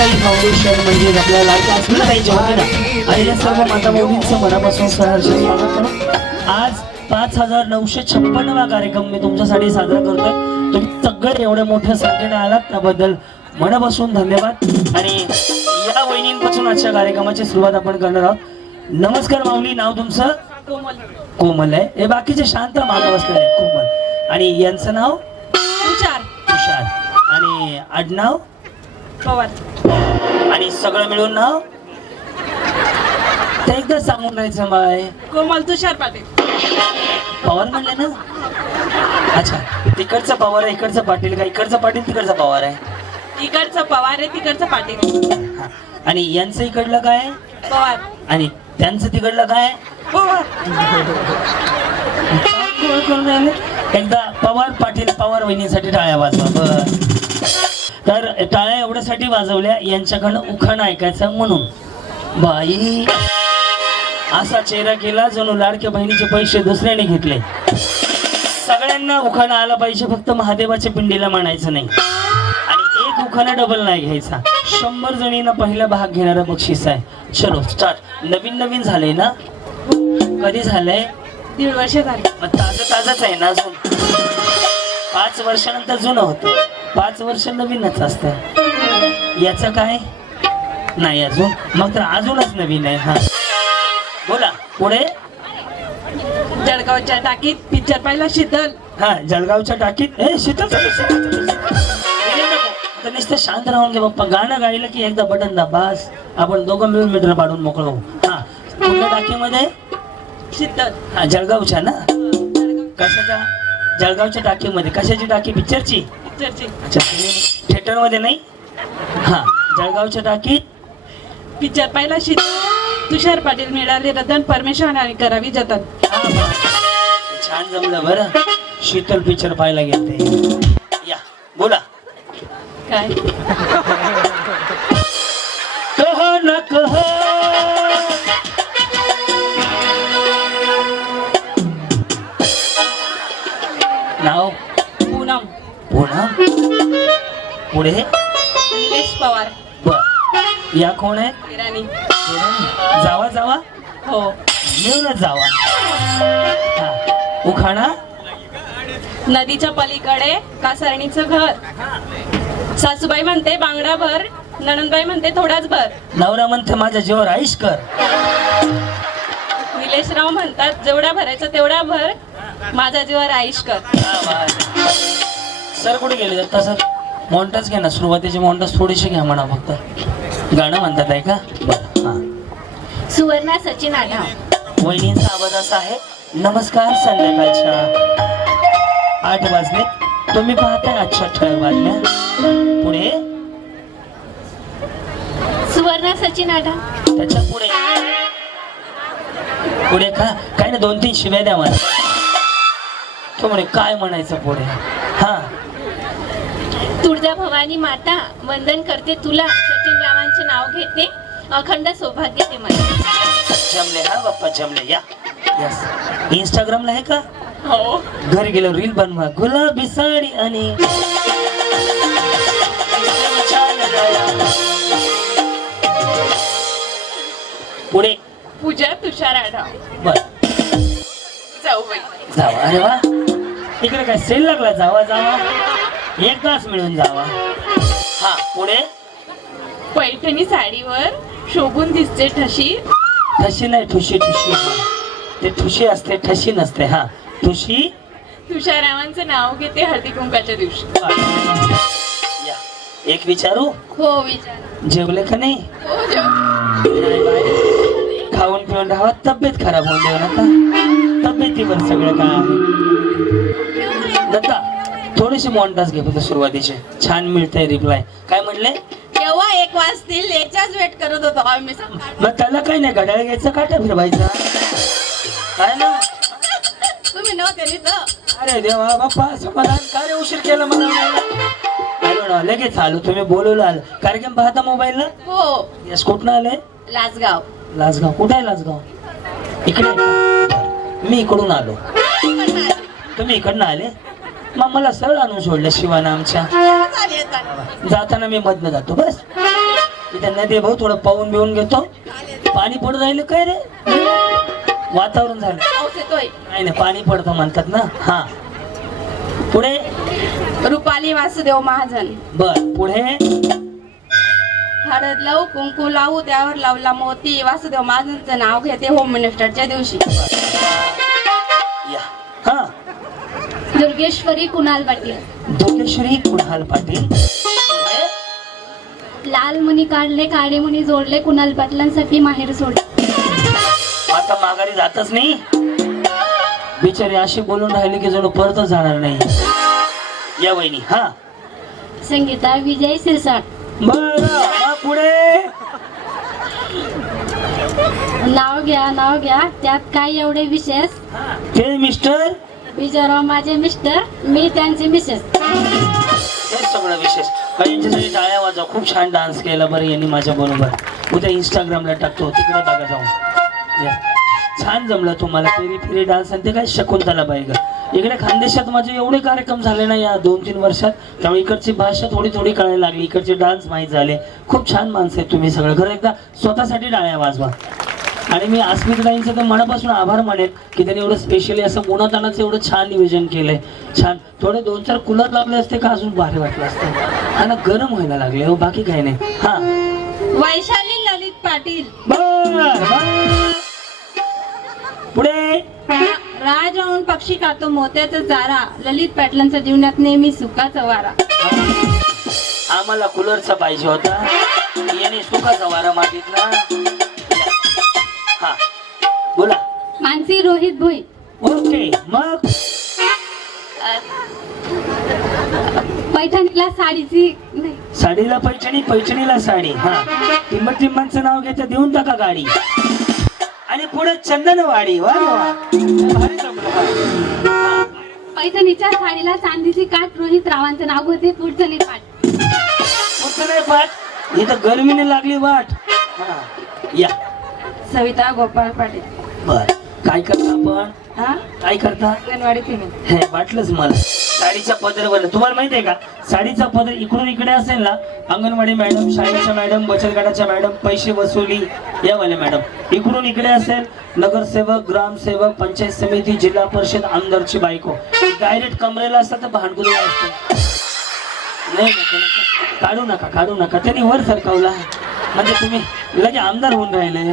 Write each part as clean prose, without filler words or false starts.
आश्रमताई foundation म्हणजे आपल्या लाडक्या आश्रमताईच्या वतीनं आणि या सर्व माता मुलींचं मनापासून सहर्ष स्वागत करा. आज 5956वा कार्यक्रम मी तुमच्यासाठी साजरा करतोय. तुम्ही सगळे एवढ्या मोठ्या संख्येने आलात त्याबद्दल मनापासून धन्यवाद. आणि या वहिनींपासून आजच्या कार्यक्रमाची सुरुवात आपण करणार आहोत. नमस्कार माऊली, नाव तुमचं? कोमल. कोमल आहे. हे बाकीचे शांत मागे बसलेले आहेत. कोमल. आणि यांचं नाव? तुषार. तुषार. आणि आडनाव? पवार. आणि सगळं मिळून नाव ते एकदा सांगून राहायचं बाय. कोमल तुषार पाटील. पवार म्हणले ना? अच्छा, तिकडचं पवार आहे, इकडचं पाटील का? इकडचं पाटील तिकडचं पवार आहे? इकडचं पवार आहे, तिकडचं पाटील. आणि यांचं इकडलं काय? पवार. आणि त्यांचं तिकडलं काय? पवार. एकदा पवार पाटील पवार वहिनीसाठी टाळ्या वाजवा. बर, तर टाळ्या एवढ्यासाठी वाजवल्या यांच्याकडनं उखाणा ऐकायचं म्हणून. बाई असा चेहरा केला जणू लाडक्या बहिणीचे पैसे दुसऱ्याने घेतले. सगळ्यांना उखाणा आला पाहिजे, फक्त महादेवाच्या पिंडीला म्हणायचं नाही. आणि एक उखाणा डबल नाही घ्यायचा. 100 जणींना पहिला भाग घेणारा बक्षीस आहे. चलो स्टार्ट. नवीन नवीन झालंय ना? कधी झालंय? 1.5 वर्ष झाली. मग ताजंच आहे ना अजून. 5 वर्षानंतर जुनं होतं, 5 वर्ष नवीनच असतं. याचं काय नाही अजून, मग तर अजूनच नवीन आहे. हा बोला पुढे. जळगावच्या टाकीत पिक्चर पाहिला शीतल. हा, जळगावच्या टाकीत शीतल. नुसतं शांत राहून घे बाप्पा. गाणं गायलं की एकदा बटन दाबास, आपण दोघं मिळून मीटर पाडून मोकळं होऊ. हा, कुठल्या टाकीमध्ये? शीतल. हा, जळगावच्या ना? कशाच्या? जळगावच्या टाकीमध्ये. कशाची टाकी? पिक्चरची? पिक्चरची. अच्छा, थिएटर मध्ये नाही? हा, जळगावच्या टाकीत पिक्चर पाहिला शीतल. तुषार पाटील मिळाले रतन परमेश्वर आणि करावी जतन. छान जमलं बरं. शीतल पिक्चर पाहायला गेलते. या बोला. काय? कह न कह नाव? पूनम. पूनम. पुढे? निलेश पवार. बर. या कोण आहे? इराणी. जावा जावा. हो. मिळूनच जावा. हा, उखाणा? नदीच्या पलीकडे कासरणीचं घर. सासूबाई म्हणते बांगडा भर, नणंदबाई म्हणते थोडाच भर. नवरा म्हणते माझ्या जीवावर आईश कर. निलेशराव म्हणतात जेवढा भरायचा तेवढा भर, माझ्या जीवावर आईश कर. सर कुठे गेले दत्ता सर? मॉन्टाज घ्या ना, सुरुवातीचे मॉन्टाज थोडेसे घ्या म्हणा फक्त. गाणं म्हणतात आहे का? बरं. हा. सुवर्णा सचिन आढाव. वहिनींचा आवाज असा आहे. नमस्कार, संध्याकाळच्या 8 वाजले. तुम्ही पाहताय आजच्या ठळक बातम्या. पुढे? सुवर्णा सचिन आढाव. त्याच्या पुढे? पुढे का काय ना 2-3 शिव्या द्या मला. तो म्हणे काय म्हणायचं पुढे? हा. तुळजा भवानी माता वंदन करते तुला, सचिन रावांचे नाव घेते, अखंड सौभाग्य दे मला. जमले. हा बाप्पा जमले. या. यस. इंस्टाग्रामला आहे का? हो. घरी गेलो रील बनवा. गुलाबी साडी आणि पुढे? पूजा तुषार आढाव. बर. जाऊ बाई. जावा. अरे वा, इकडे काय सेल लागला? जावा जावा, एकदाच मिळून जावा. हा, पुढे? पैठणी साडीवर शोभून दिसते ठशी. ठशी नाही, ठुशी. ठुशी. ते ठुशी असते, ठशी नसते. हा, ठुशी. तुषारावांचं नाव घेते हळदी कुंकाच्या दिवशी. या. एक विचारू? हो विचार. जेवले का नाही? हो जेव. नाही बाई, खाऊन पिऊन राहा, तब्येत खराब होऊन देऊ नका. तब्येतीवर सगळं काय आहे. दत्ता थोडीशी मॉन्टाज घे फक्त सुरुवातीचे. छान मिळतंय रिप्लाय. काय म्हणले? केव्हा 1 वाजतील याचाच वेट करत होतो आम्ही. मग त्याला काही नाही, घड्याळ घ्यायचं, काटा फिरवायचा. काय ना? तुम्ही नव्हते तर. अरे देवा बाप्पा, समाधान. काय उशीर केला मला? आलो ना, लगेच आलो. तुम्ही बोलवलं आलं. कार्यक्रम पाहता मोबाईलला? हो. यस. कुठनं आले? लासगाव. लासगाव. कुठे आहे लासगाव? इकडे आहे का? मी इकडून आलो. तुम्ही इकडनं आले? मग मला सरळ आणून सोडलं शिवाना आमच्या. जाताना मी मधनं जातो बस. मी त्यांना ते भाऊ थोडं पाहून बिवून घेतो. पाणी पडून राहिलं काय रे? वातावरण झालं. पाऊस येतोय. नाही नाही, पाणी पडतं म्हणतात ना. हा पुढे. रुपाली वासुदेव महाजन. बर पुढे. हळद लावू कुंकू लावू त्यावर लावला मोती. वासुदेव महाजनचं नाव घेते होम मिनिस्टरच्या दिवशी. या. हा. दुर्गेश्वरी कुणाल पाटील. दुर्गेश्वरी कुणाल पाटील. पुढे. लाल मुनी काढले काळे मुनी जोडले कुणाल पाटलांसाठी माहेर सोडले. आता माघारी जातच नाही. बिचारी अशी बोलून राहिली की जणू परतच जाणार नाही. या वहिनी. हा. संगीता विजय सिरसाट. बरं मग पुढे. नाव घ्या त्यात काय एवढे विशेष. ते मिस्टर. विजयराव माझे मिस्टर, मी त्यांचे मिसेस. हे सगळं विशेष. यांच्यासाठी टाळ्या वाजवा. खूप छान डान्स केला बरं यांनी माझ्या बरोबर. उद्या इंस्टाग्रामला टाकतो, तिकडे बघा जाऊन. या. छान जमलं तुम्हाला फेरी डान्स. आणि ते काय शकुंतला बाई ग. इकडे खानदेशात माझे एवढे कार्यक्रम झाले ना या 2-3 वर्षात, त्यामुळे इकडची भाषा थोडी थोडी कळायला लागली, इकडचे डान्स माहीत झाले. खूप छान माणसं आहेत तुम्ही सगळं. खरं एकदा स्वतःसाठी टाळ्या वाजवा. आणि मी अस्मिताईंचं तर मनापासून आभार मानेल की त्यांनी एवढं स्पेशली असं उन्हातानाचं एवढं छान नियोजन केलंय. छान. थोडे 2-4 कूलर लावले असते का अजून भारी वाटलं असतं. आणि गरम व्हायला लागले हो, बाकी काही नाही. हा. वैशाली ललित पाटील. पुढे. राज राहून पक्षी खातो मोत्याचा चारा. ललित पाटलांच्या जीवनात नेहमी सुखाचा वारा. आम्हाला कूलरचा पाहिजे होता, याने सुखाचा वारा मागितला. हा बोला. मानसी रोहित भोई. ओके मग. पैठणीला साडीची नाही. साडीला पैठणी, पैठणीला साडी. हा. टिंबांचं नाव घेतं, देऊन टाका गाडी. आणि पुढे चंदनवाडी. वा वा. भारी जमलं. हा. पैठणीच्या साडीला चांदीची काठ. रोहित रावांचं नाव होते पुढचं नाही पाठ. पुढचं नाही पाठ. इथं गरमीने लागली वाट. हा. या. सविता गोपाळ पाटील. बर. काय करता आपण? हा. काय करता? अंगणवाडी फिमेल. हे वाटलंच मला. साडीच्या पदरावर तुम्हाला माहिती आहे का, साडीचा पदर इकडून इकडे असेल ना, अंगणवाडी मॅडम, शाळेच्या मॅडम, बचत गटाच्या मॅडम, पैसे वसुली यावाले मॅडम. इकडून इकडे असेल नगरसेवक, ग्रामसेवक, पंचायत समिती, जिल्हा परिषद, आमदारची बायको. डायरेक्ट कमरेला असतात तर भांडकुदळा असतं. नाही काढू नका. त्यांनी वर सरकवला म्हणजे तुम्ही लगे आमदार होऊन राहिले.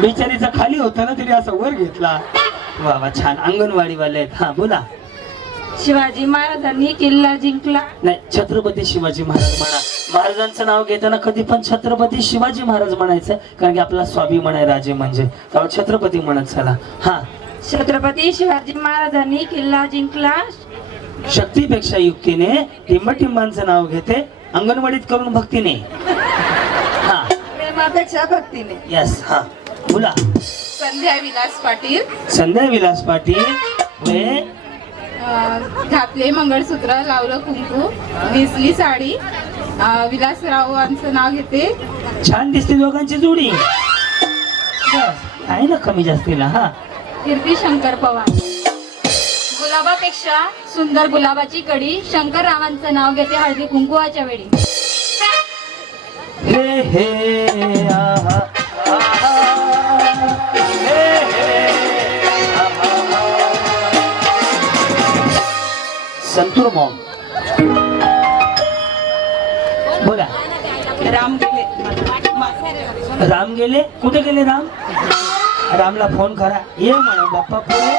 बिचारीचा खाली होता ना, तरी असं वर घेतला. वा वा छान. अंगणवाडी वाले आहेत. हा बोला. शिवाजी महाराजांनी किल्ला जिंकला. नाही, छत्रपती शिवाजी महाराज म्हणा. महाराजांचं नाव घेताना कधी पण छत्रपती शिवाजी महाराज म्हणायचं, कारण की आपला स्वाभिमान आहे राजे म्हणजे, त्यामुळे छत्रपती म्हणत चला. हा. छत्रपती शिवाजी महाराजांनी किल्ला जिंकला. शक्तीपेक्षा युक्तीने टिंबांचं नाव घेते, अंगणवाडीत करून भक्तीने. हा. प्रेमापेक्षा भक्तीने. यस. हा बोला. संध्या विलास पाटील. संध्या विलास पाटील. वे घातले मंगळसूत्र, लावलं कुंकू, नेसली साडी. विलासरावांचं नाव घेते. छान दिसते दोघांची जोडी. आहे ना कमी जास्तीला. हा. कीर्ती शंकर पवार. गुलाबापेक्षा सुंदर गुलाबाची कडी. शंकररावांचं नाव घेते हळदी कुंकुवाच्या वेळी. हे हे आहा, आहा, हे हे आहा. संतूर मॉम. बोला. राम गेले. राम गेले. कुठे गेले राम? रामला फोन करा, ये म्हणा बाप्पा पुढे.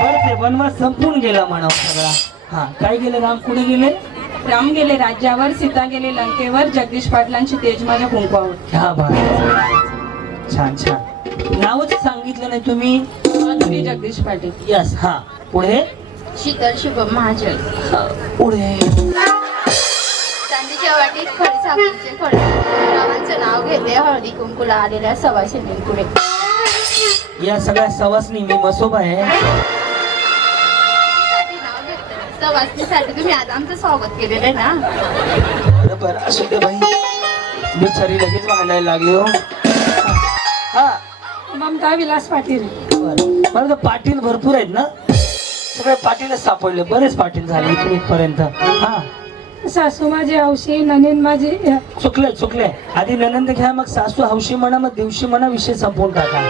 परत वनवास संपून गेला म्हणा सगळा. हा. काय गेले राम? कुठे गेले? राम गेले राज्यावर, सीता गेले लंकेवर. जगदीश पाटलांची तेज माझ्या कुंकवावर. ह्या छान छान. नावच सांगितलं नाही तुम्ही. माधुरी जगदीश पाटील. यस. हा. पुढे. शीतल शुभम महाजन. पुढे. चांदीच्या वाटीत खडीसाखरेचे खडे. रावांचं नाव घेते हळदी कुंकूला आलेल्या सवासिनींपुढे. या सगळ्या सवासनी मी मसोबा आहे. सवासनीसाठी तुम्ही आज आमचं स्वागत केलेलं आहे ना. बरोबर. असू दे बाई. बिचारी लगेच भांडायला लागली हो. हा. ममता विलास पाटील. बरं. मला तर पाटील भरपूर आहेत ना, सगळे पाटीलच सापडले. बरेच पाटील झाले इथून इथपर्यंत. हा. सासू माझी हौशी ननीन माझी चुकलंय आधी ननंद घ्या मग सासू हौशी म्हणा मग दिवशी म्हणा विषय संपवून टाका.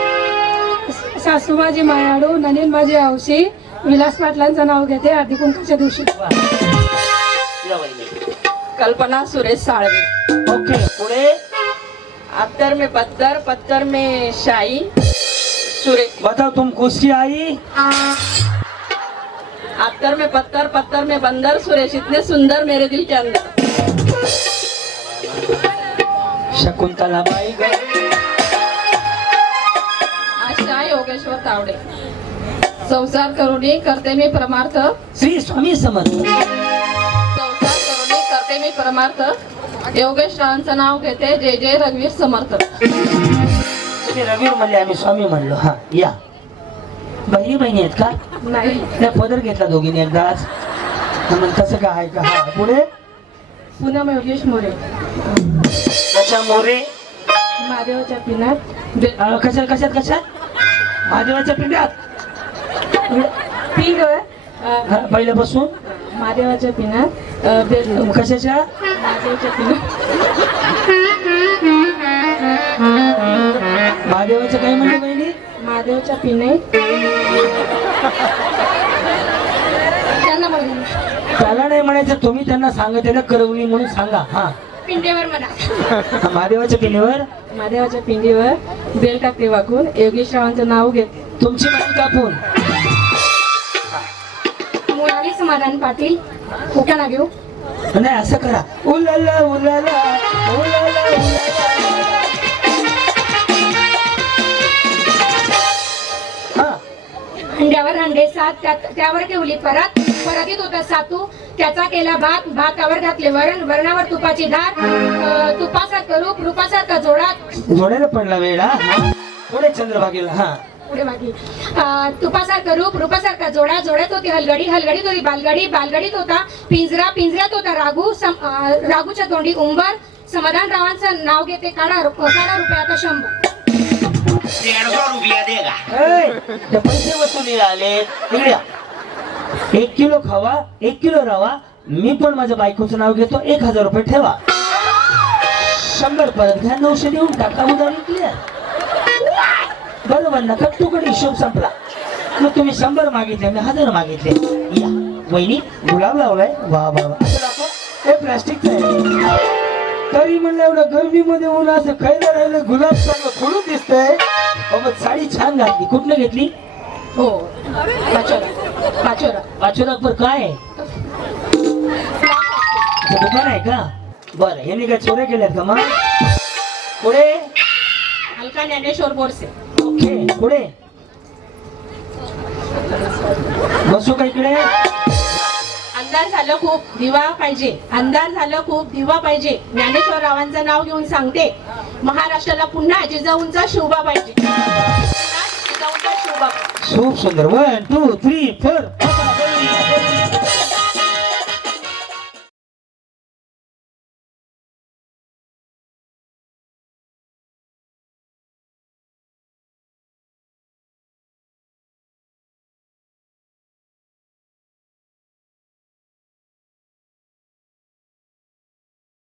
सासू माझी मायाळू ननीन माझी हौशी विलास पाटलांचं नाव घेते हळदी कुंकाच्या दिवशी. या वहिनी. कल्पना सुरेश साळवे. ओके पुढे. अत्तर में पत्थर पत्थर में शाही सुरेश. बताओ तुम खुशी आई. अत्तर में पत्थर पत्थर में बंदर सुरेश इतने सुंदर मेरे दिल के अंदर. शकुंतला बाई ग. आशा योगेश्वर तावडे. संसार करुणी करते मी परमार्थ. श्री स्वामी समर्थ. संसार करुणी करते मी परमार्थ. योगेश रावांचं नाव घेते जय जय रघुवीर समर्थ. तुम्ही रवीर म्हणले आम्ही स्वामी म्हणलो. हा या बहिणी आहेत का? नाही. पदर घेतला दोघींनी एकदाच. मग तसं काय आहे का? हा पुढे. पूनम योगेश मोरे. कशा मोरे? महादेवाच्या पिनात कशात महादेवाच्या पिंड्यात. पिंग हा, पहिल्यापासून महादेवाच्या पिनात कशाच्या? महादेवाच्या पिनात महादेवाचं काय म्हणले बहिणी? महादेवाच्या पिने त्याला नाही म्हणायचं तुम्ही त्यांना सांगितलेलं करवली म्हणून सांगा. हा पिंडेवर म्हणा. महादेवाच्या पिंडीवर महादेवाच्या पिंडीवर बेल टाकते वाकून योगेश रावांचं नाव घेत. तुमची मान कापून. मुरारी समाधान पाटील उठाना घेऊ. नाही असं करा. उलाला उलाला उलाला उलाला. हा हंड्यावर हंडे सात त्यावर ठेवली परत परतीत होता सातू त्याचा केला भातावर घातले वरण वरणावर तुपाची धार तुपासारखं रूप रूपासारखा जोडा जोडायला पडला वेळा. पुढे चंद्रभागेला. हा पुढे मागे तुपासारखं रूप रूपासारखा जोडा जोड्यात होती हलगडी हलगडीत होती बालगडी बालगडीत होता पिंजरा पिंजऱ्यात होता राघूच्या तोंडी उंबर. समाधान रावांचं नाव घेते काढा रुपयाचा 100. ते पैसे वसुली आले. इकडे या. 1 किलो खावा 1 किलो रवा. मी पण माझ्या बायकोचं नाव घेतो. 1000 रुपये ठेवा. 100 परत घ्या. 900 देऊन टाका. उधारी क्लिअर. बरोबर ना? कट्टुकड हिशोब संपला. मग तुम्ही 100 मागितले मी 1000 मागितले. या वहिनी गुलाब लावलाय. वा वा वा. असं दाखव. हे प्लास्टिकचं आहे. तरी म्हणलं एवढं गर्मीमध्ये ऊन असं खायला राहिलं गुलाब चांगलं खोडून दिसतंय. मग साडी छान घातली. कुठनं घेतली? हो पाचोरा पर काय आहे? दुकान आहे का? बरं ह्याने काय चोऱ्या केल्यात का? मग पुढे. अलका ज्ञानेश्वर बोरसे. ओके पुढे. बसू का इकडे? अंधार झालं खूप दिवा पाहिजे. अंधार झालं खूप दिवा पाहिजे. ज्ञानेश्वर रावांचं नाव घेऊन सांगते महाराष्ट्राला पुन्हा जिजाऊंचा शोभा पाहिजे. जिजाऊंचा शोभा. खूप सुंदर. 1 2 3 4